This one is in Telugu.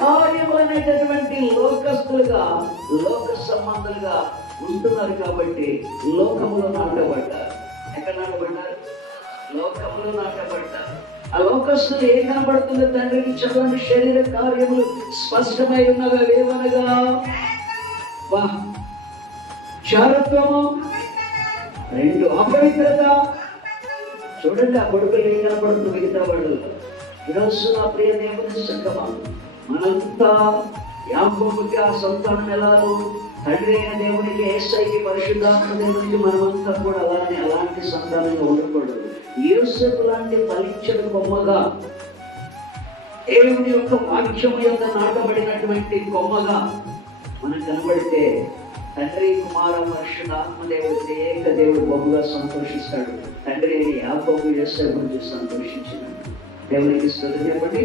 కార్యం అనేటటువంటి లోకస్తులుగా, లోక సంబంధులుగా ఉంటున్నారు కాబట్టి లోకములో నాటబడ్డారు. ఎక్కడ నాటబడ్డారు? లోకములో నాటబడ్డారు. ఆ లోకస్తులు ఏం కనబడుతుందో తండ్రికి చదవండి. శరీర కార్యములు స్పష్టమై ఉన్నవి. అవేవనగా చారత్వము, 2 అపవిత్రత. చూడండి ఆ కొడుకులు ఏం కనపడుతుంది మిగతా వాళ్ళు. ఈరోజు నా ప్రియ దేవుని సంగమా, మనంతా యాకోబుకి ఆ సంతానం ఎలాగో తండ్రి అయిన దేవునికి, యేసయ్యకి, పరిశుద్ధాత్మ దేవునికి మనమంతా కూడా అలాంటి సంతానంగా ఉండకూడదు. యోసేపు లాంటి ఫలించిన కొమ్మగా, దేవుని యొక్క వాక్యము యొక్క నాటబడినటువంటి కొమ్మగా మనం కనబడితే తండ్రి, కుమార, పరిశుద్ధాత్మ దేవుడు ఏక దేవుడు బహుగా సంతోషిస్తాడు. తండ్రి అయిన యాకోబు యోసేపు గురించి సంతోషించినాడు. దేవునికి స్తుతి చెప్పండి.